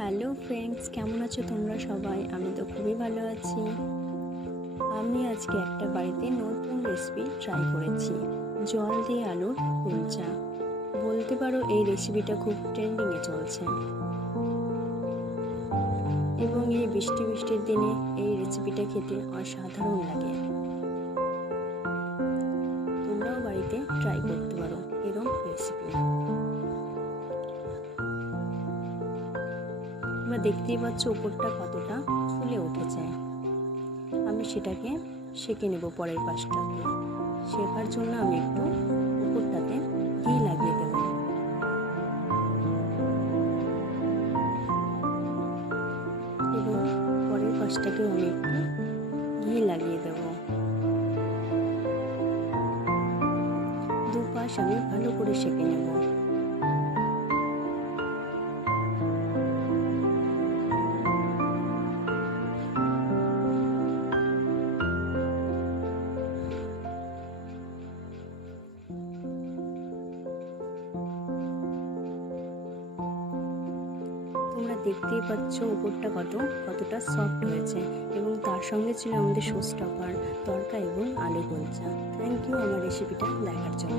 Hello friends, কেমন আছো তোমরা সবাই? আমি তো খুবই ভালো আছি। আমি আজকে একটা বাড়িতে নতুন রেসিপি ট্রাই করেছি, জল দিয়ে আলুর কুলচা। বলতে পারো এই রেসিপিটা খুব ট্রেন্ডিংয়ে চলছে এবং এই বৃষ্টির দিনে এই রেসিপিটা খেতে অসাধারণ লাগে। তোমরাও বাড়িতে ট্রাই করতে পারো এরকম রেসিপি। তোমরা দেখতেই পাচ্ছ উপরটা কতটা ফুলে উঠেছে। আমি সেটাকে সেঁকে নেব। পরের পাশটাকে শেখার জন্য আমি একটু উপরটাতে ঘি লাগিয়ে দেব। এবং পরের পাশটাকেও আমি একটু ঘি লাগিয়ে দেব। দুপাশ আমি ভালো করে সেঁকে নেব। তোমরা দেখতেই পাচ্ছ উপরটা কতটা সফট হয়েছে এবং তার সঙ্গে ছিল আমাদের শোস্টপার তড়কা এবং আলু কুলচা। থ্যাংক ইউ আমার রেসিপিটা দেখার জন্য।